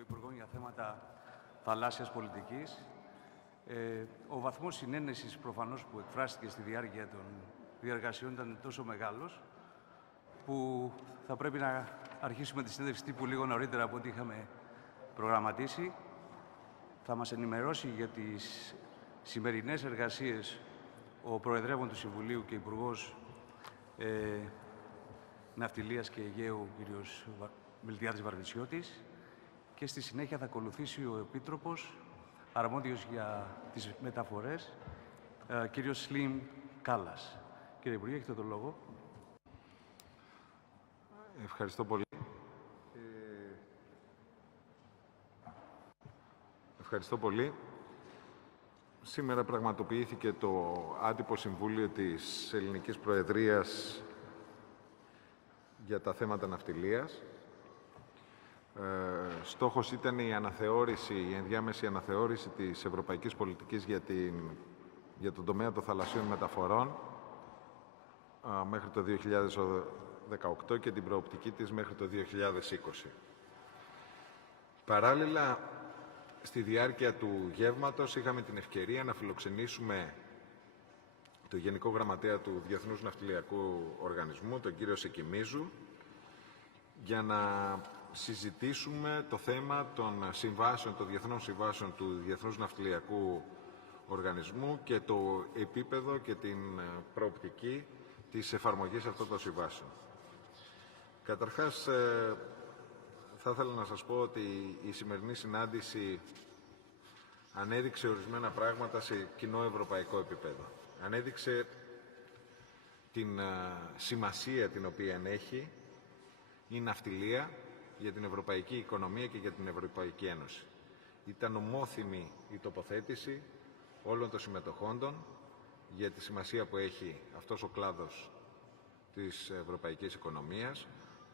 Υπουργών για θέματα θαλάσσιας πολιτικής. Ο βαθμός συνένεσης προφανώς που εκφράστηκε στη διάρκεια των διεργασιών ήταν τόσο μεγάλος που θα πρέπει να αρχίσουμε τη συνέντευξη τύπου λίγο νωρίτερα από ό,τι είχαμε προγραμματίσει. Θα μας ενημερώσει για τις σημερινές εργασίες ο Προεδρεύων του Συμβουλίου και Υπουργός Ναυτιλίας και Αιγαίου, κ. Μιλτιάδης Βαρβιτσιώτης, και στη συνέχεια θα ακολουθήσει ο Επίτροπος αρμόδιος για τις μεταφορές, κ. Σλιμ Κάλλας. Κύριε Υπουργέ, έχετε τον λόγο. Ευχαριστώ πολύ. Ευχαριστώ πολύ. Σήμερα πραγματοποιήθηκε το άτυπο Συμβούλιο της Ελληνικής Προεδρίας για τα θέματα ναυτιλίας. Στόχος ήταν η ενδιάμεση αναθεώρηση της ευρωπαϊκής πολιτικής για τον τομέα των θαλασσίων μεταφορών μέχρι το 2018 και την προοπτική της μέχρι το 2020. Παράλληλα, στη διάρκεια του γεύματος είχαμε την ευκαιρία να φιλοξενήσουμε το Γενικό Γραμματέα του Διεθνούς Ναυτιλιακού Οργανισμού, τον κύριο Σεκιμίζου, για να συζητήσουμε το θέμα των συμβάσεων, των διεθνών συμβάσεων του Διεθνούς Ναυτιλιακού Οργανισμού και το επίπεδο και την προοπτική της εφαρμογής αυτών των συμβάσεων. Καταρχάς, θα ήθελα να σας πω ότι η σημερινή συνάντηση ανέδειξε ορισμένα πράγματα σε κοινό ευρωπαϊκό επίπεδο. Ανέδειξε την σημασία την οποία έχει η ναυτιλία για την ευρωπαϊκή οικονομία και για την Ευρωπαϊκή Ένωση. Ήταν ομόθυμη η τοποθέτηση όλων των συμμετοχόντων για τη σημασία που έχει αυτός ο κλάδος της ευρωπαϊκής οικονομίας,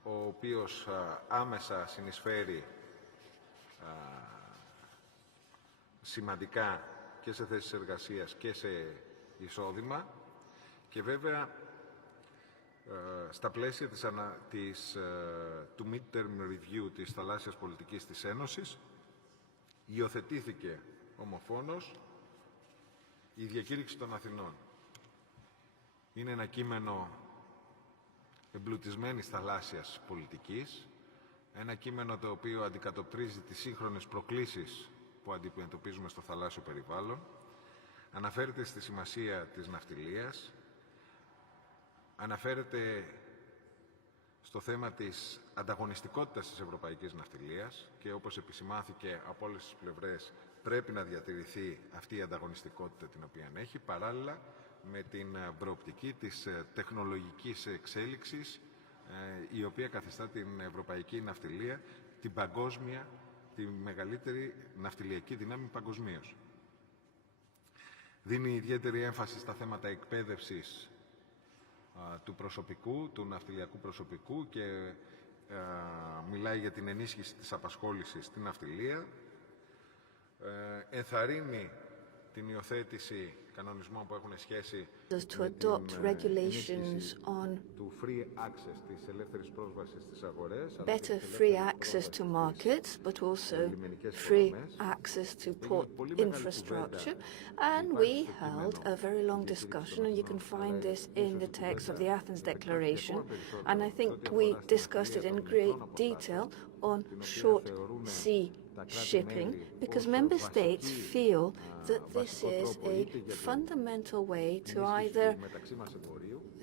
ο οποίος άμεσα συνεισφέρει σημαντικά και σε θέσεις εργασίας και σε εισόδημα, και βέβαια στα πλαίσια του Mid-Term Review της θαλάσσιας πολιτικής της Ένωσης υιοθετήθηκε ομοφόνος η Διακήρυξη των Αθηνών. Είναι ένα κείμενο εμπλουτισμένης θαλάσσιας πολιτικής, ένα κείμενο το οποίο αντικατοπτρίζει τις σύγχρονες προκλήσεις που αντιμετωπίζουμε στο θαλάσσιο περιβάλλον, αναφέρεται στη σημασία της ναυτιλίας, αναφέρεται στο θέμα της ανταγωνιστικότητας της ευρωπαϊκής ναυτιλίας και, όπως επισημάθηκε από όλες τις πλευρές, πρέπει να διατηρηθεί αυτή η ανταγωνιστικότητα την οποία έχει, παράλληλα με την προοπτική της τεχνολογικής εξέλιξης, η οποία καθιστά την ευρωπαϊκή ναυτιλία τη μεγαλύτερη ναυτιλιακή δύναμη παγκοσμίως. Δίνει ιδιαίτερη έμφαση στα θέματα εκπαίδευσης του προσωπικού, του ναυτιλιακού προσωπικού, και μιλάει για την ενίσχυση της απασχόλησης στην ναυτιλία. Ενθαρρύνει την υιοθέτηση κανονισμών που έχουν σχέση to adopt regulations on better free access to markets, but also free access to port infrastructure. And we held a very long discussion, and you can find this in the text of the Athens Declaration. And I think we discussed it in great detail on short sea shipping, because member states feel that this is a fundamental way to either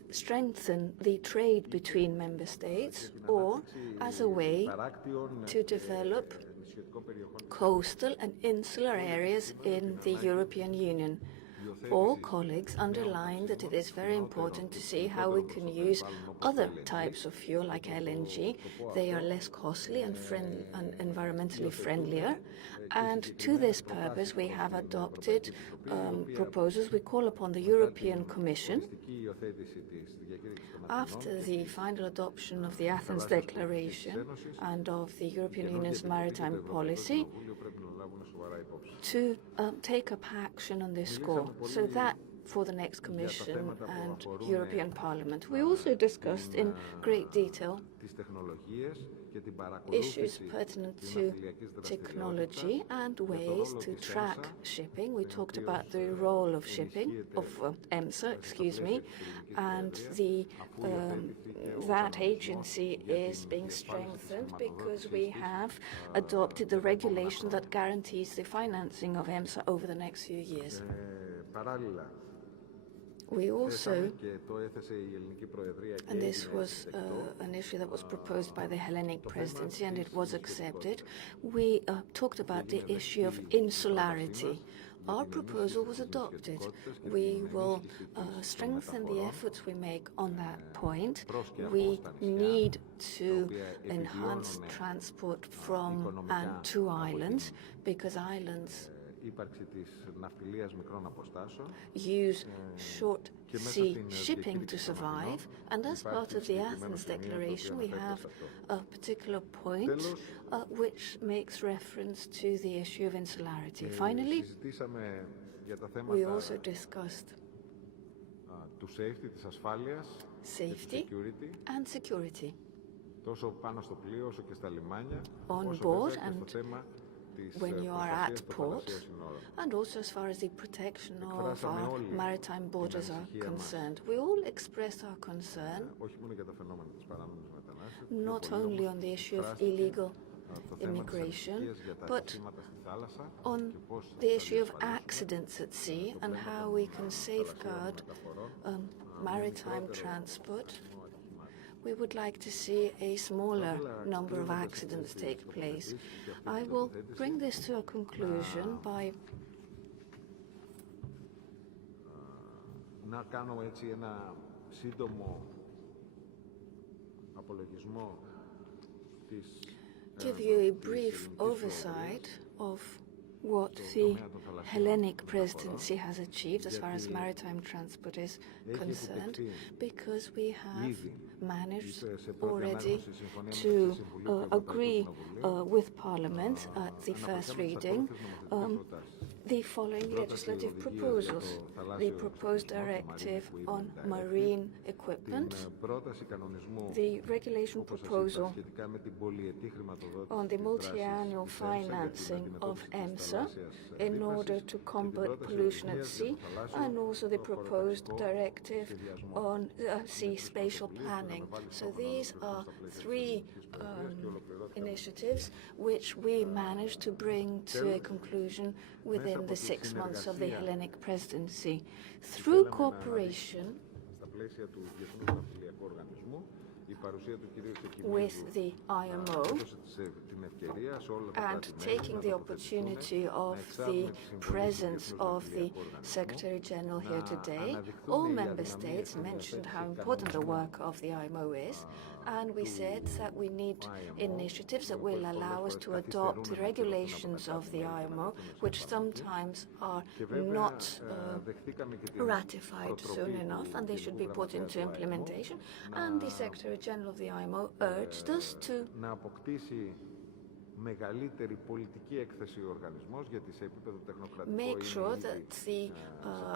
strengthen the trade between member states or as a way to develop coastal and insular areas in the European Union. All colleagues underlined that it is very important to see how we can use other types of fuel like LNG. They are less costly and environmentally friendlier. And to this purpose, we have adopted proposals. We call upon the European Commission, after the final adoption of the Athens Declaration and of the European Union's maritime policy, to take up action on this score. So that for the next Commission and European Parliament. We also discussed in great detail issues pertinent to technology and ways to track shipping. We talked about the role of shipping, of EMSA, and that agency is being strengthened because we have adopted the regulation that guarantees the financing of EMSA over the next few years. We also, and this was an issue that was proposed by the Hellenic presidency and it was accepted, we talked about the issue of insularity. Our proposal was adopted. We will strengthen the efforts we make on that point. We need to enhance transport from and to islands because islands use short sea shipping to survive, and as part of the Athens Declaration we have a particular point which makes reference to the issue of insularity. Finally, we also discussed safety and security on board and when you are at port, and also as far as the protection of our maritime borders are concerned. We all expressed our concern not only on the issue of illegal immigration, but on the issue of accidents at sea and how we can safeguard maritime transport. We would like to see a smaller number of accidents take place. I will bring this to a conclusion by give you a brief oversight of what the Hellenic presidency has achieved as far as maritime transport is concerned, because we have managed already to agree with Parliament at the first reading the following legislative proposals: the proposed directive on marine equipment, the regulation proposal on the multi-annual financing of EMSA in order to combat pollution at sea, and also the proposed directive on sea spatial planning. So these are three initiatives which we managed to bring to a conclusion within the 6 months of the Hellenic presidency. Through cooperation with the IMO and taking the opportunity of the presence of the Secretary General here today, all member states mentioned how important the work of the IMO is, and we said that we need initiatives that will allow us to adopt the regulations of the IMO, which sometimes are not ratified soon enough, and they should be put into implementation. And the Secretary General of the IMO urged us to make sure that the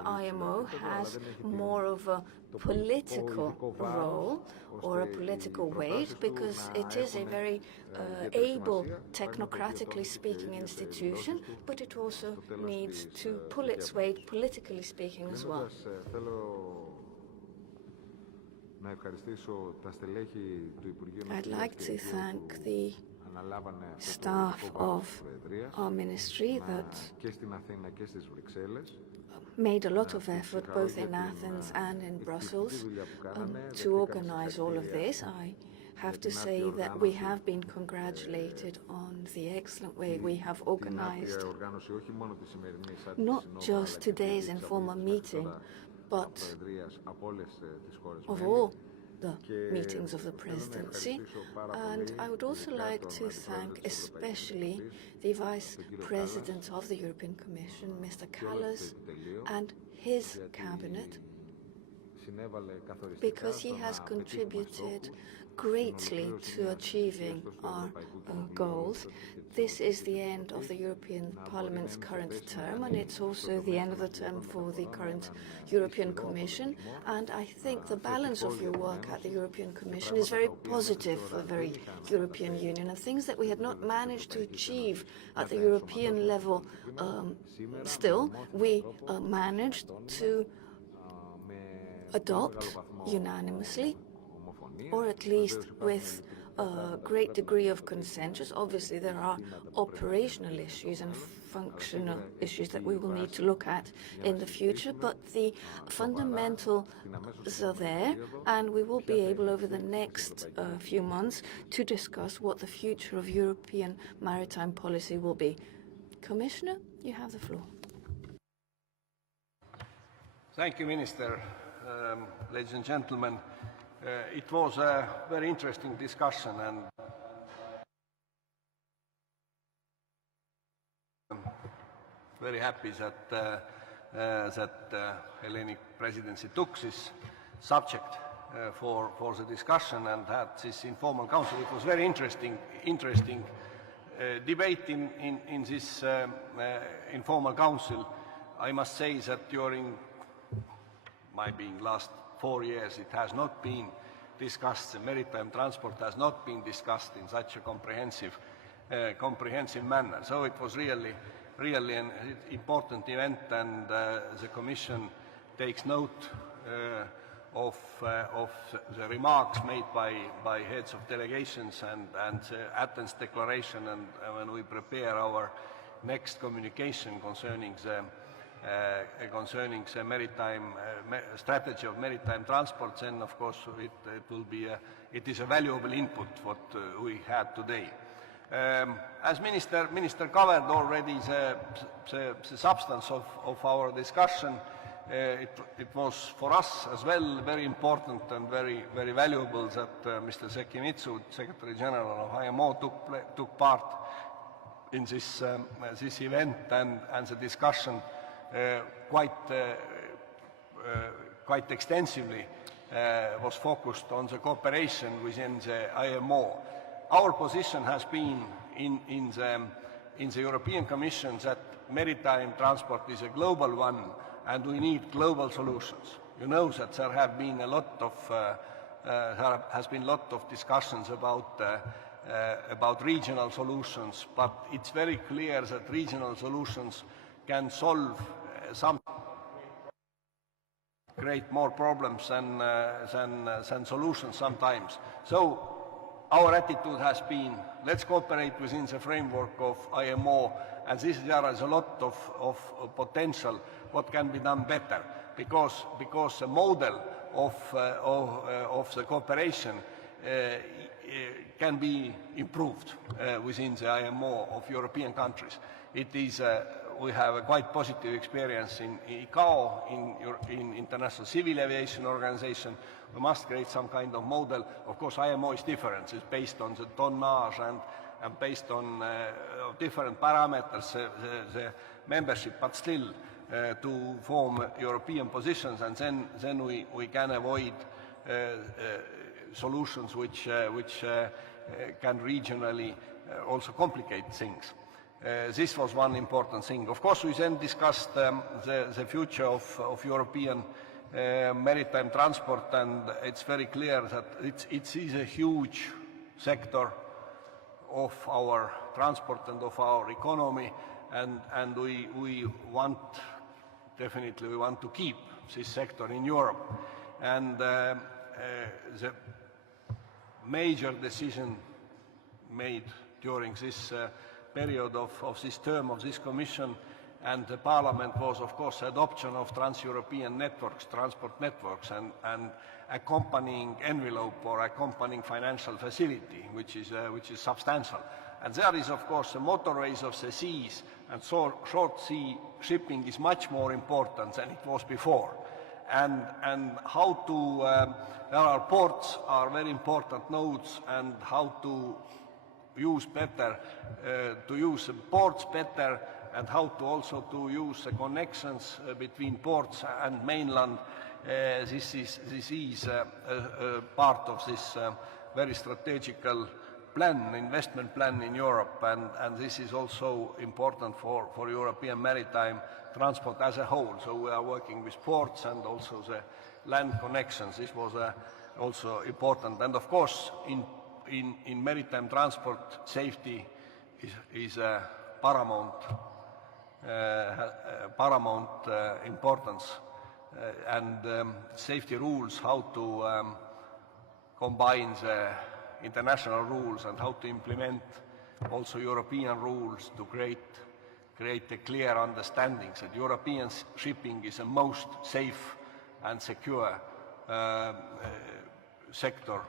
IMO has more of a political role or a political weight, because it is a very able, technocratically speaking institution, but it also needs to pull its weight politically speaking as well. I'd like to thank the staff of our ministry that made a lot of effort both in Athens and in Brussels to organize all of this. I have to say that we have been congratulated on the excellent way we have organized not just today's informal meeting, but of all the meetings of the presidency. And I would also like to thank especially the Vice President of the European Commission, Mr. Kallas, and his cabinet, because he has contributed greatly to achieving our goals. This is the end of the European Parliament's current term, and it's also the end of the term for the current European Commission. And I think the balance of your work at the European Commission is very positive for the very European Union, and things that we had not managed to achieve at the European level still, we managed to adopt unanimously, or at least with a great degree of consensus. Obviously, there are operational issues and functional issues that we will need to look at in the future, but the fundamentals are there, and we will be able over the next few months to discuss what the future of European maritime policy will be. Commissioner, you have the floor. Thank you, Minister. Ladies and gentlemen, it was a very interesting discussion, and I'm very happy that Hellenic presidency took this subject for the discussion and had this informal council. It was very interesting debate in this informal council. I must say that during my being last 4 years, it has not been discussed, the maritime transport has not been discussed in such a comprehensive manner. So it was really an important event, and the Commission takes note of the remarks made by heads of delegations and the Athens Declaration, and when we prepare our next communication concerning the maritime strategy of maritime transport, then of course it is a valuable input what we had today. As Minister covered already the substance of our discussion, it was for us as well very important and very valuable that Mr. Sekimitsu, Secretary General of IMO, took part in this event, and the discussion quite extensively was focused on the cooperation within the IMO. Our position has been in the European Commission that maritime transport is a global one, and we need global solutions. You know that there have been a lot of discussions about regional solutions, but it's very clear that regional solutions can solve some, create more problems than solutions sometimes. So our attitude has been, let's cooperate within the framework of IMO, and there is a lot of potential what can be done better, because the model of the cooperation can be improved within the IMO of European countries. It is we have a quite positive experience in ICAO, in International Civil Aviation Organization. We must create some kind of model. Of course, IMO is different. It's based on the tonnage and based on different parameters, the membership, but still to form European positions, and then we can avoid solutions which can regionally also complicate things. This was one important thing. Of course, we then discussed the future of European maritime transport, and it's very clear that it is a huge sector of our transport and of our economy, and we want to keep this sector in Europe. And the major decision made during this period of this term of this Commission and the Parliament was, of course, adoption of trans-European networks, transport networks, and accompanying envelope or accompanying financial facility, which is substantial. And there is, of course, the motorways of the seas, and so short sea shipping is much more important than it was before. And how to there are ports are very important nodes, and how to use better, to use ports better, and how to also to use the connections between ports and mainland. This is part of this very strategical plan, investment plan in Europe, and this is also important for European maritime transport as a whole. So we are working with ports and also the land connections. This was also important. And of course, in maritime transport, safety is paramount importance, and safety rules, how to combine the international rules and how to implement also European rules to create a clear understanding that European shipping is the most safe and secure sector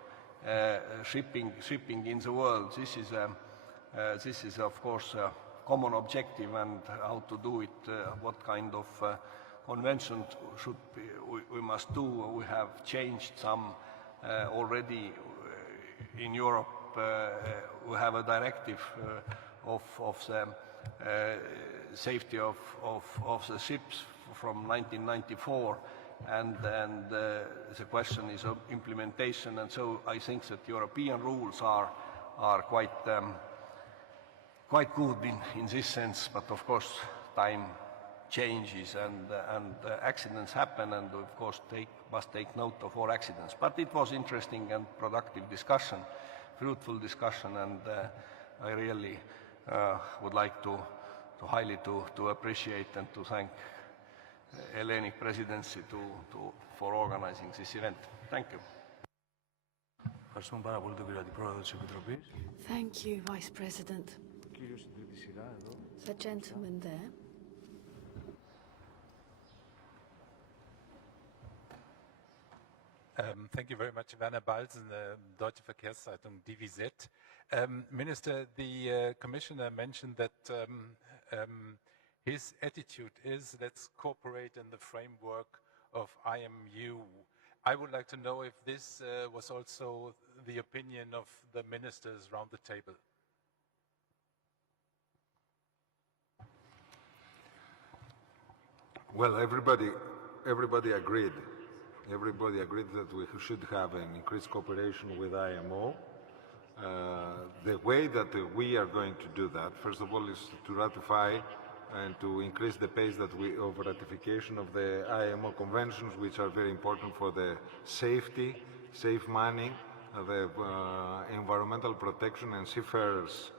shipping in the world. This is of course a common objective, and how to do it, what kind of convention we must do. We have changed some already in Europe. We have a directive of the safety of the ships from 1994, and the question is of implementation. And so I think that European rules are quite good in this sense. But of course, time changes and accidents happen, and of course must take note of all accidents. But it was interesting and productive discussion, fruitful discussion, and I really would like to highly to appreciate and to thank Hellenic Presidency for organizing this event. Thank you. Ευχαριστούμε πάρα πολύ τον κύριο Αντιπρόεδρο της Επιτροπής. Thank you, Vice President. Ο κύριος στην τρίτη σειρά εδώ. The gentleman there. Thank you very much, Werner Balzen, Deutsche Verkehrszeitung DVZ. Minister, the Commissioner mentioned that his attitude is let's cooperate in the framework of IMU. I would like to know if this was also the opinion of the ministers round the table. Well, everybody agreed. Everybody agreed that we should have an increased cooperation with IMO. The way that we are going to do that, first of all, is to ratify and to increase the pace of ratification of the IMO conventions, which are very important for the safety, safe manning, the environmental protection and seafarers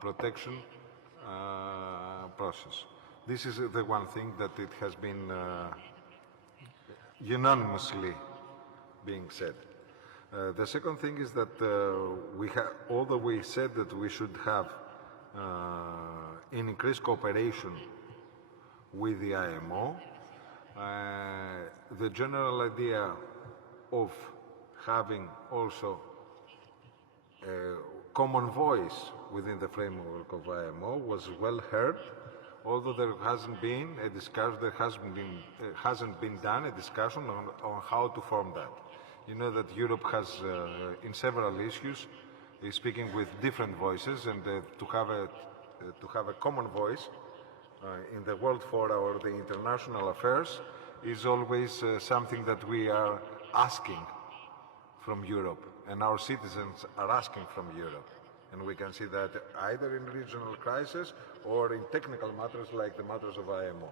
protection process. This is the one thing that it has been unanimously being said. The second thing is that although we said that we should have an increased cooperation with the IMO, the general idea of having also a common voice within the framework of IMO was well heard. Although there hasn't been a discussion, hasn't been done a discussion on how to form that. You know that Europe has, in several issues, is speaking with different voices, and to have a common voice in the World Fora or the international affairs is always something that we are asking from Europe, and our citizens are asking from Europe. And we can see that either in regional crisis or in technical matters like the matters of IMO.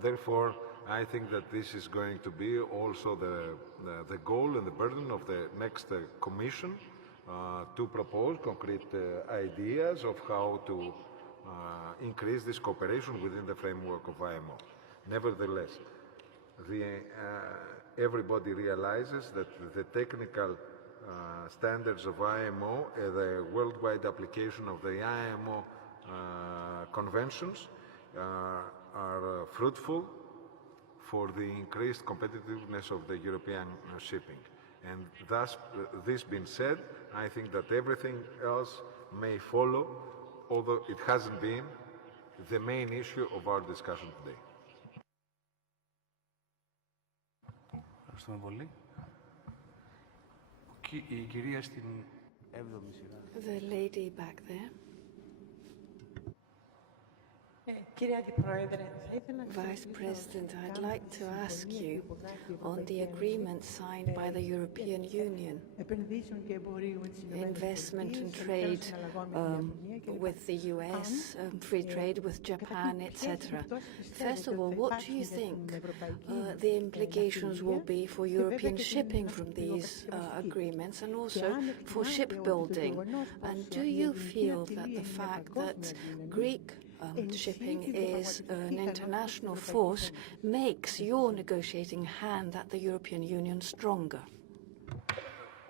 Therefore, I think that this is going to be also the goal and the burden of the next Commission to propose concrete ideas of how to increase this cooperation within the framework of IMO. Nevertheless, everybody realizes that the technical standards of IMO, the worldwide application of the IMO conventions are fruitful for the increased competitiveness of the European shipping. And thus, this being said, I think that everything else may follow, although it hasn't been the main issue of our discussion today. Ευχαριστούμε πολύ. Η κυρία στην 7η σειρά. The lady back there. Vice President, I'd like to ask you on the agreement signed by the European Union, investment and trade with the US, free trade with Japan, etc. First of all, what do you think the implications will be for European shipping from these agreements and also for shipbuilding? And do you feel that the fact that Greek shipping is an international force makes your negotiating hand at the European Union stronger?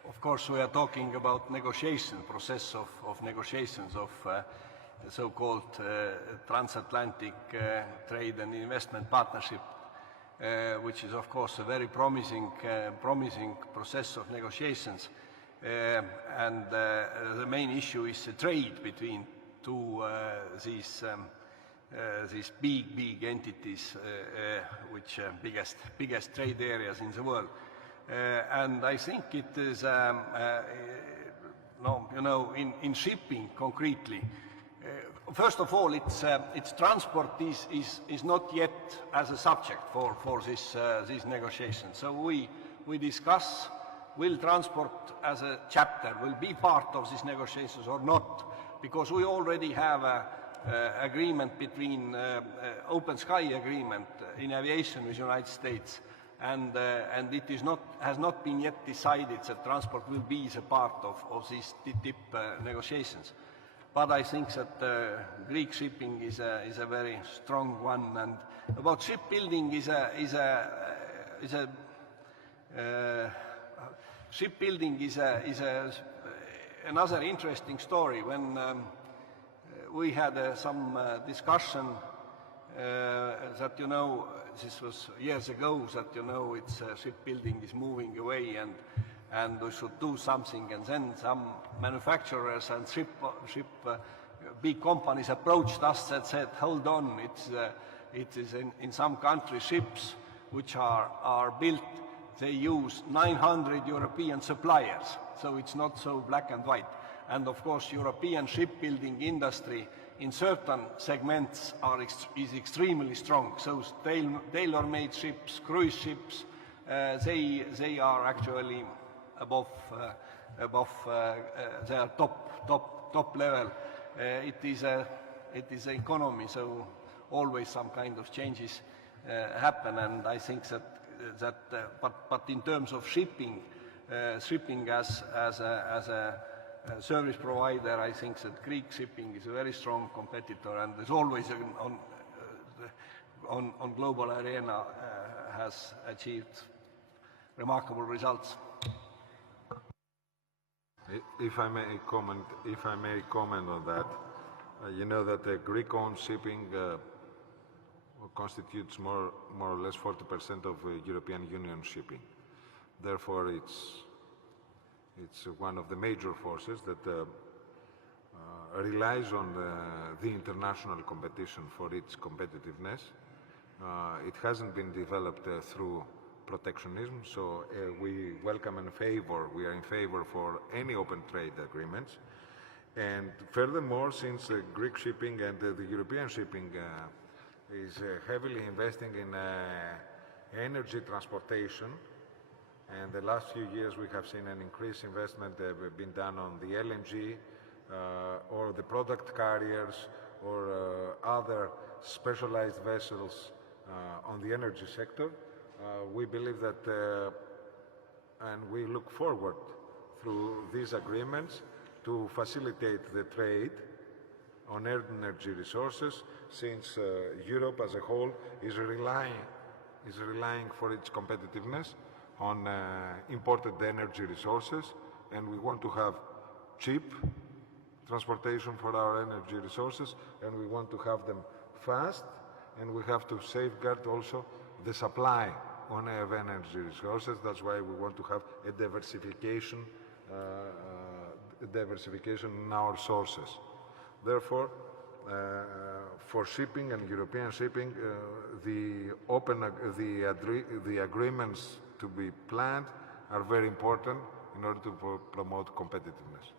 Of course, we are talking about process of negotiations of so-called transatlantic trade and investment partnership, which is of course a very promising process of negotiations. And the main issue is the trade between these big entities, which biggest trade areas in the world. And I think it is, in shipping concretely, first of all, its transport is not yet as a subject for these negotiations. So we discuss, will transport as a chapter, will be part of these negotiations or not, because we already have an agreement between open sky agreement in aviation with the United States, and it has not been yet decided that transport will be a part of these TTIP negotiations. But I think that Greek shipping is a very strong one, and about shipbuilding shipbuilding is another interesting story. When we had some discussion that, this was years ago, that, it's shipbuilding is moving away and we should do something, and then some manufacturers and big companies approached us and said, hold on, it is in some countries ships which are built, they use 900 European suppliers, so it's not so black and white. And of course, European shipbuilding industry in certain segments is extremely strong. So tailor-made ships, cruise ships, they are actually above they are top level. It is an economy, so always some kind of changes happen, and I think but in terms of shipping as a service provider, I think that Greek shipping is a very strong competitor, and is always on global arena has achieved remarkable results. If I may comment on that, you know that the Greek-owned shipping constitutes more or less 40% of European Union shipping. Therefore, it's one of the major forces that relies on the international competition for its competitiveness. It hasn't been developed through protectionism, so we welcome and we are in favor for any open trade agreements. And furthermore, since Greek shipping and the European shipping is heavily investing in energy transportation, and the last few years we have seen an increased investment being done on the LNG or the product carriers or other specialized vessels on the energy sector. We believe that, and we look forward through these agreements to facilitate the trade on energy resources, since Europe as a whole is relying for its competitiveness on imported energy resources, and we want to have cheap transportation for our energy resources, and we want to have them fast, and we have to safeguard also the supply of energy resources. That's why we want to have a diversification in our sources. Therefore, for shipping and European shipping, the agreements to be planned are very important in order to promote competitiveness.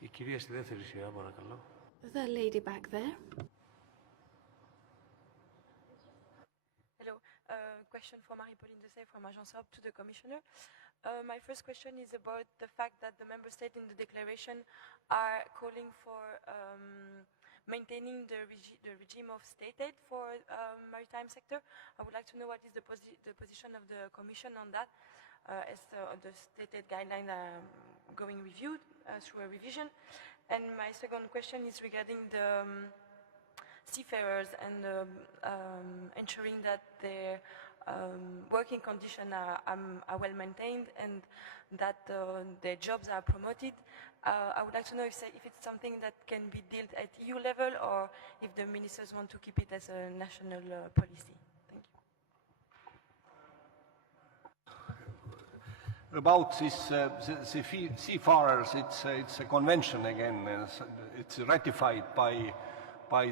Η Κυρία στη δεύτερη σειρά, παρακαλώ. The lady back there. Hello. Question for Marie-Pauline Dessay from Agence Europe to the Commissioner. My first question is about the fact that the member states in the declaration are calling for maintaining the regime of state aid for maritime sector. I would like to know what is the position of the Commission on that, as the state aid guidelines are going reviewed through a revision. And my second question is regarding the seafarers and ensuring that their working conditions are well maintained and that their jobs are promoted. I would like to know if it's something that can be dealt at EU level or if the ministers want to keep it as a national policy. Thank you. About this seafarers, it's a convention again. It's ratified by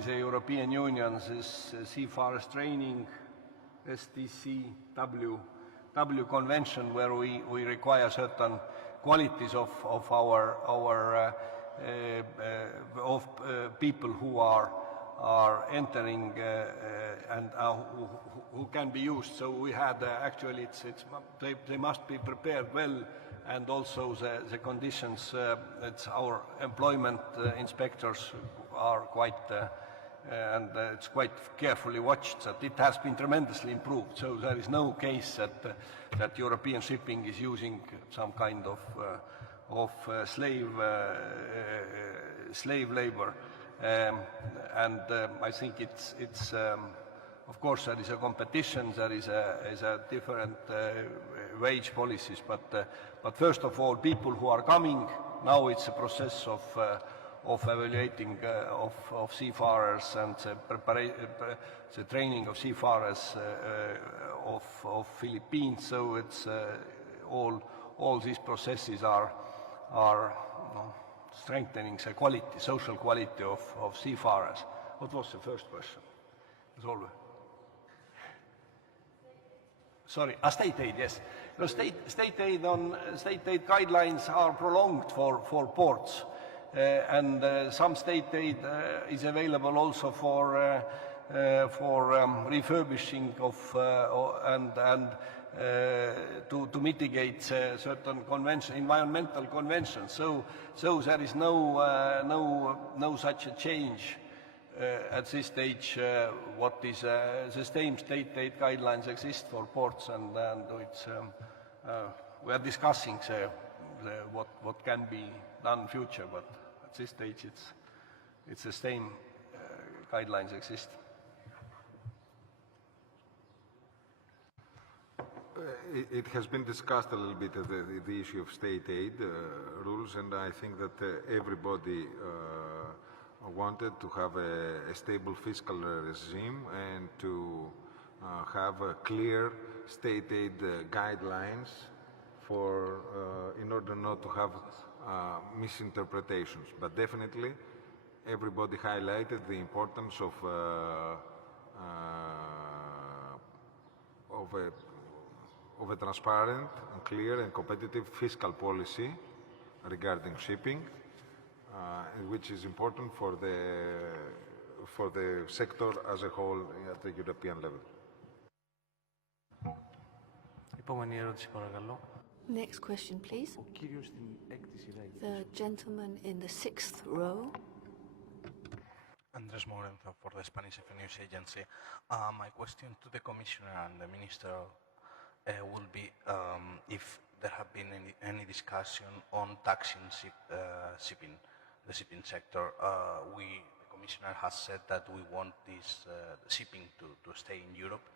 the European Union. This seafarers training, STCW convention, where we require certain qualities of people who are entering and who can be used. So we had actually they must be prepared well, and also the conditions. It's our employment inspectors are quite. And it's quite carefully watched that it has been tremendously improved. So there is no case that European shipping is using some kind of slave labor. And I think it's of course there is a competition, there is a different wage policies, but first of all, people who are coming now, it's a process of evaluating of seafarers and the training of seafarers of Philippines. So it's all these processes are strengthening the quality, social quality of seafarers. What was the first question? Sorry, state aid, yes. No, state aid guidelines are prolonged for ports. And some state aid is available also for refurbishing of and to mitigate certain environmental conventions. So there is no such a change at this stage. What is the same state aid guidelines exist for ports, and it's we are discussing what can be done in future, but at this stage it's the same guidelines exist. It has been discussed a little bit, the issue of state aid rules, and I think that everybody wanted to have a stable fiscal regime and to have clear state aid guidelines in order not to have misinterpretations. But definitely, everybody highlighted the importance of a transparent and clear and competitive fiscal policy regarding shipping, which is important for the sector as a whole at the European level. Επόμενη ερώτηση, παρακαλώ. Next question, please. Ο κύριος στην έκτη σειρά. The gentleman in the 6th row. Andres Morenza for the Spanish News Agency. My question to the Commissioner and the Minister will be if there have been any discussion on taxing the shipping sector. The Commissioner has said that we want this shipping to stay in Europe,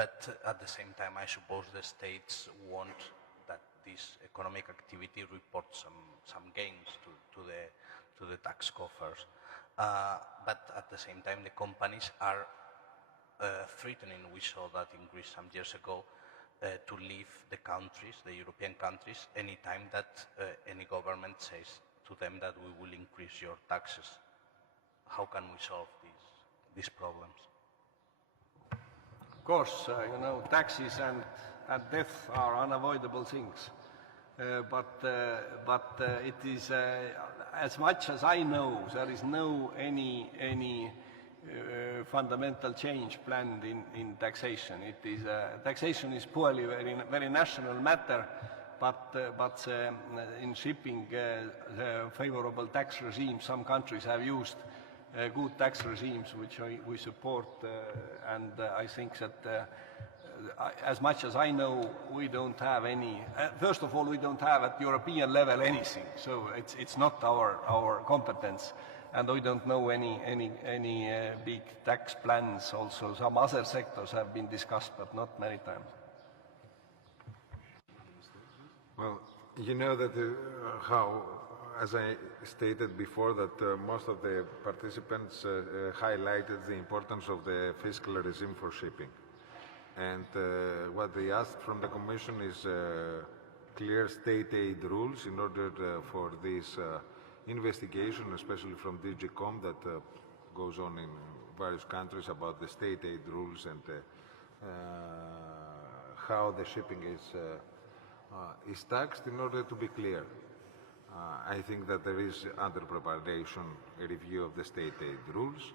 but at the same time, I suppose the states want that this economic activity reports some gains to the tax coffers. But at the same time, the companies are threatening, we saw that in Greece some years ago, to leave the countries, the European countries, anytime that any government says to them that we will increase your taxes. How can we solve these problems? Of course, taxes and death are unavoidable things. but it is, as much as I know, there is no any fundamental change planned in taxation. It is taxation is purely very national matter, but in shipping, the favorable tax regime, some countries have used good tax regimes, which we support, and I think that as much as I know, we don't have any. First of all, we don't have at European level anything, so it's not our competence, and we don't know any big tax plans. Also, some other sectors have been discussed, but not maritime. Well, you know that how, as I stated before, that most of the participants highlighted the importance of the fiscal regime for shipping. And what they asked from the Commission is clear state aid rules in order for this investigation, especially from DG.com, that goes on in various countries about the state aid rules and how the shipping is taxed, in order to be clear. I think that there is under preparation a review of the state aid rules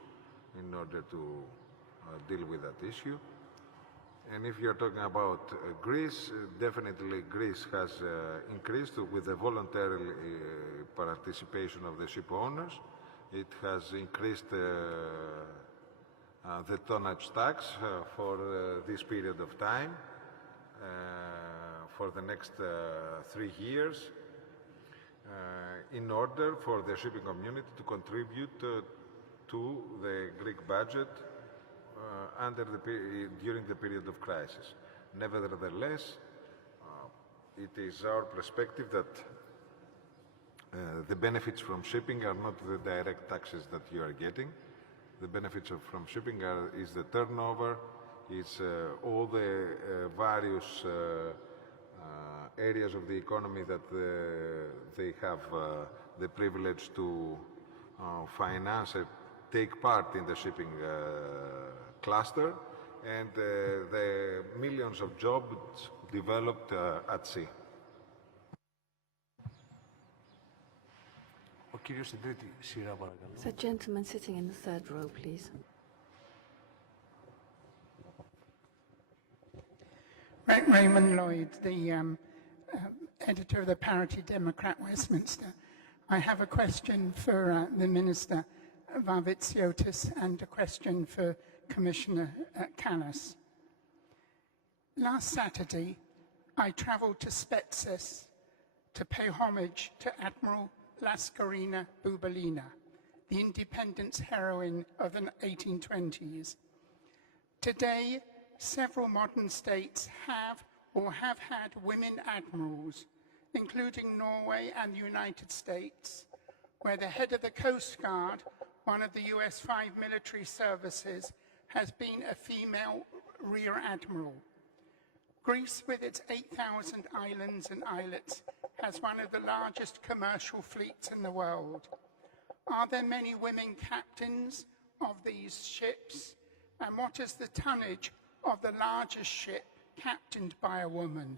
in order to deal with that issue. And if you're talking about Greece, definitely Greece has increased with the voluntary participation of the ship owners. It has increased the tonnage tax for this period of time, for the next 3 years, in order for the shipping community to contribute to the Greek budget during the period of crisis. Nevertheless, it is our perspective that the benefits from shipping are not the direct taxes that you are getting. The benefits from shipping is the turnover, is all the various areas of the economy that they have the privilege to finance and take part in the shipping cluster, and the millions of jobs developed at sea. The gentleman sitting in the third row, please. Raymond Lloyd, the editor of the Parity Democrat Westminster. I have a question for the Minister Varvitsiotis and a question for Commissioner Kallas. Last Saturday, I travelled to Spetses to pay homage to Admiral Laskarina Bubalina, the independence heroine of the 1820s. Today, several modern states have or have had women admirals, including Norway and the United States, where the head of the Coast Guard, one of the US 5 military services, has been a female rear admiral. Greece, with its 8,000 islands and islets, has one of the largest commercial fleets in the world. Are there many women captains of these ships? And what is the tonnage of the largest ship captained by a woman?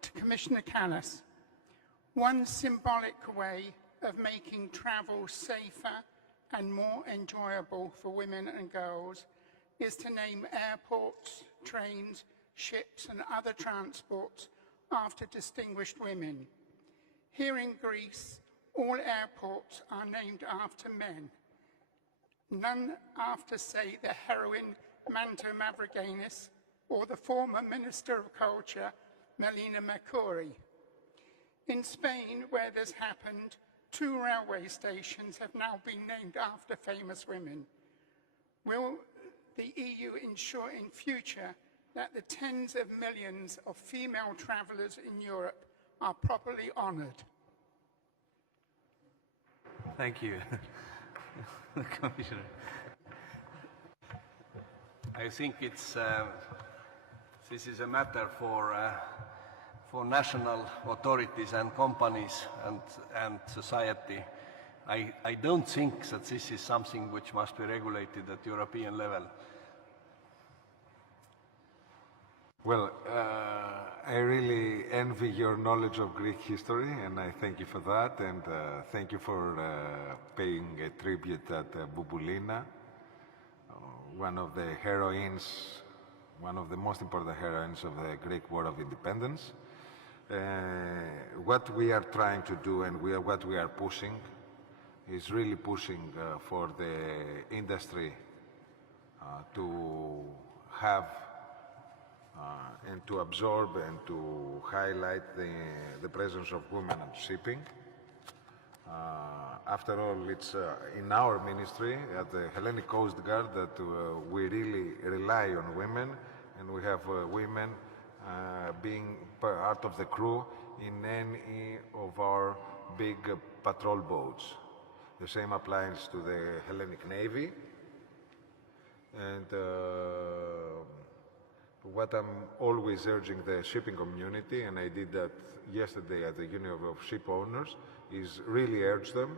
To Commissioner Kallas, one symbolic way of making travel safer and more enjoyable for women and girls is to name airports, trains, ships and other transports after distinguished women. Here in Greece, all airports are named after men. None after, say, the heroine Manto Mavrogenis or the former Minister of Culture, Melina Mercouri. In Spain, where this happened, 2 railway stations have now been named after famous women. Will the EU ensure in future that the tens of millions of female travellers in Europe are properly honoured? Thank you, Commissioner. I think it's this is a matter for national authorities and companies and society. I don't think that this is something which must be regulated at European level. Well, I really envy your knowledge of Greek history, and I thank you for that, and thank you for paying a tribute at Bouboulina, one of the heroines, one of the most important heroines of the Greek War of Independence. What we are trying to do and what we are pushing is really pushing for the industry to have and to absorb and to highlight the presence of women in shipping. After all, it's in our ministry at the Hellenic Coast Guard that we really rely on women, and we have women being part of the crew in any of our big patrol boats. The same applies to the Hellenic Navy. And what I'm always urging the shipping community, and I did that yesterday at the Union of Ship Owners, is really urge them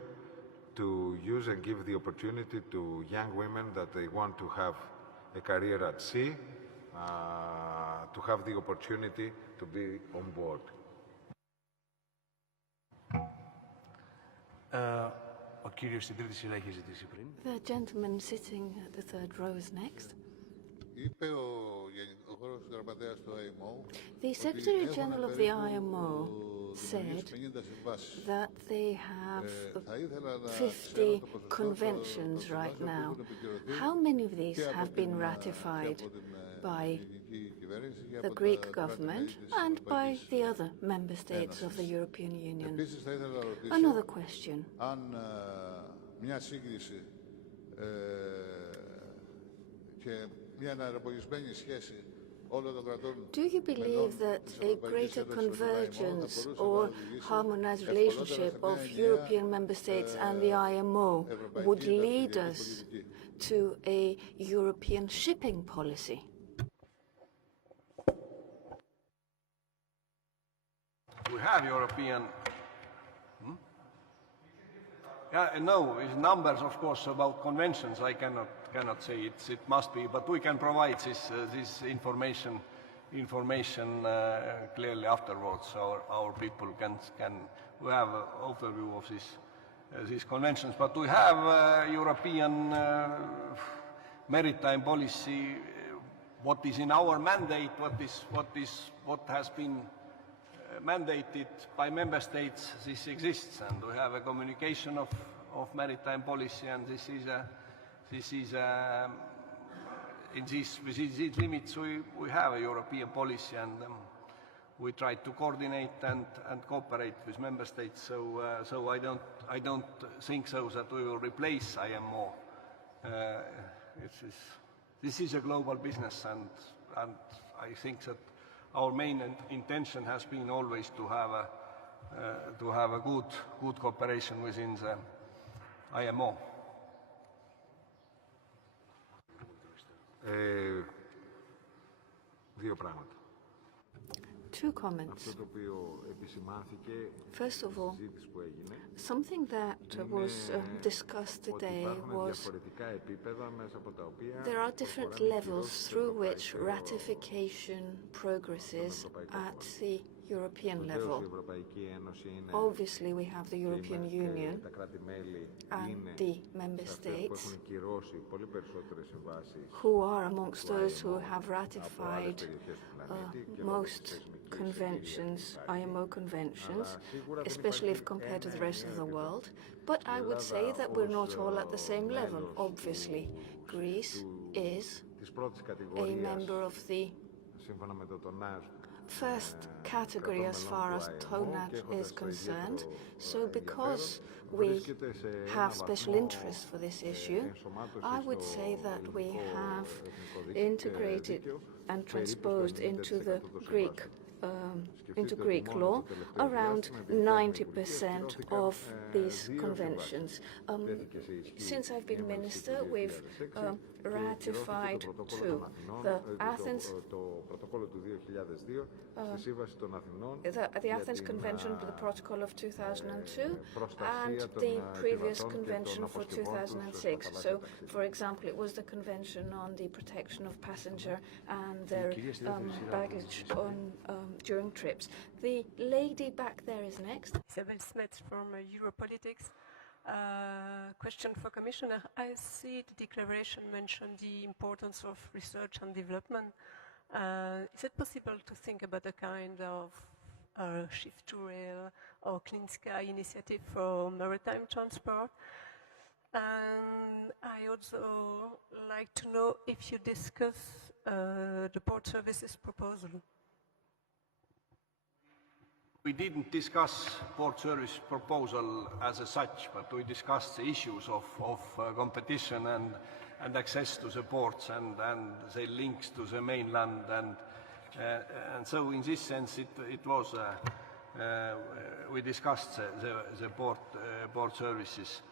to use and give the opportunity to young women that they want to have a career at sea, to have the opportunity to be on board. The gentleman sitting at the third row is next. The Secretary General of the IMO said that they have 50 conventions right now. How many of these have been ratified by the Greek government and by the other member states of the European Union? Another question. Do you believe that a greater convergence or harmonized relationship of European member states and the IMO would lead us to a European shipping policy? We have European. No, it's numbers, of course, about conventions. I cannot say it must be, but we can provide this information clearly afterwards. So our people can we have an overview of these conventions. But we have European maritime policy. What is in our mandate? What has been mandated by member states, this exists, and we have a communication of maritime policy, and within these limits we have a European policy, and we try to coordinate and cooperate with member states. So I don't think so that we will replace IMO. This is a global business, and I think that our main intention has been always to have a good cooperation within the IMO. Δύο πράγματα. Two comments. First of all, something that was discussed today was there are different levels through which ratification progresses at the European level. Obviously, we have the European Union and the member states who are amongst those who have ratified most conventions, IMO conventions, especially if compared to the rest of the world. But I would say that we're not all at the same level. Obviously, Greece is a member of the first category as far as tonnage is concerned. So because we have special interest for this issue, I would say that we have integrated and transposed into the Greek law around 90% of these conventions. Since I've been minister, we've ratified too. The Athens the Athens Convention, the Protocol of 2002, and the previous convention for 2006. So, for example, it was the Convention on the Protection of Passenger and their baggage during trips. The lady back there is next. Isabel Smets from Europolitics. Question for Commissioner. I see the declaration mentioned the importance of research and development. Is it possible to think about a kind of shift to rail or clean sky initiative for maritime transport? And I also like to know if you discuss the port services proposal. We didn't discuss port service proposal as such, but we discussed the issues of competition and access to the ports and the links to the mainland, and so in this sense it was we discussed the port services.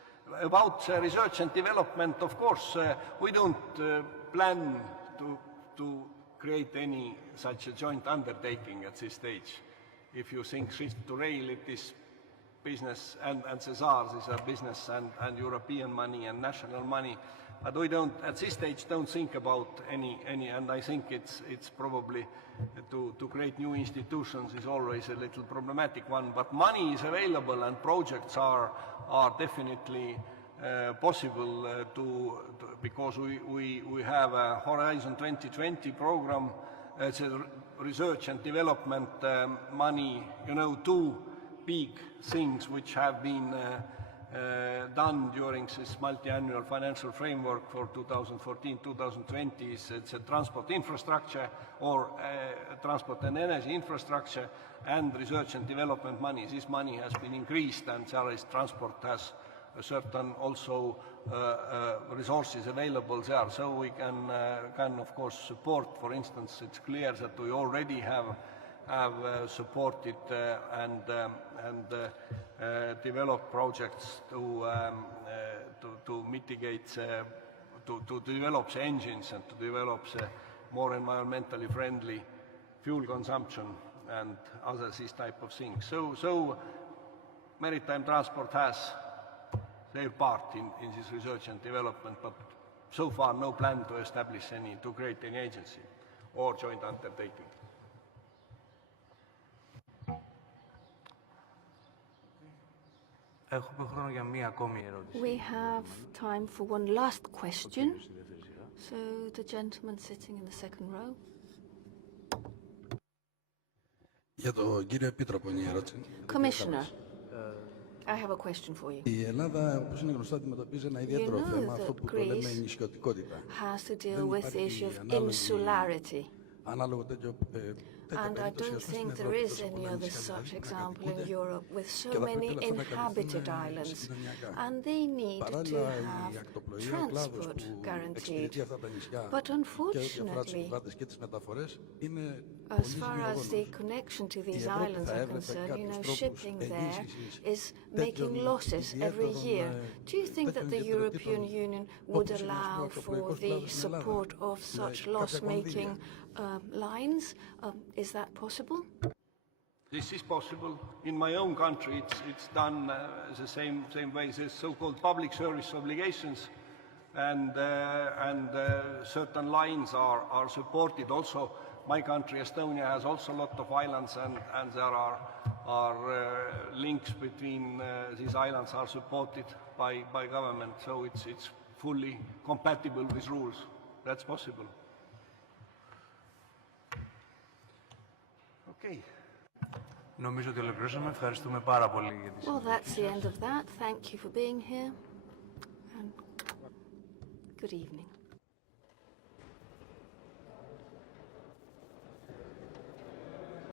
About research and development, of course, we don't plan to create any such a joint undertaking at this stage. If you think shift to rail, it is business, and CESAR, these are business and European money and national money. But we don't, at this stage, don't think about any, and I think it's probably to create new institutions is always a little problematic one. But money is available and projects are definitely possible because we have a Horizon 2020 program. It's a research and development money, two big things which have been done during this multi-annual financial framework for 2014-2020 is it's a transport infrastructure or transport and energy infrastructure and research and development money. This money has been increased, and transport has a certain also resources available there, so we can of course support. For instance, it's clear that we already have supported and developed projects to mitigate to develop the engines and to develop the more environmentally friendly fuel consumption and other these type of things. So maritime transport has their part in this research and development, but so far no plan to establish to create any agency or joint undertaking. We have time for one last question. So the gentleman sitting in the second row. Commissioner, I have a question for you. You know that Greece has to deal with the issue of insularity. And I don't think there is any other such example in Europe with so many inhabited islands. And they need to have transport guaranteed. But unfortunately, as far as the connection to these islands are concerned, shipping there is making losses every year. Do you think that the European Union would allow for the support of such loss-making lines? Is that possible? This is possible. In my own country, it's done the same way. There's so-called public service obligations, and certain lines are supported. Also, my country, Estonia, has also a lot of islands, and there are links between these islands are supported by government. So it's fully compatible with rules. That's possible. Okay. Well, that's the end of that. Thank you for being here, and good evening.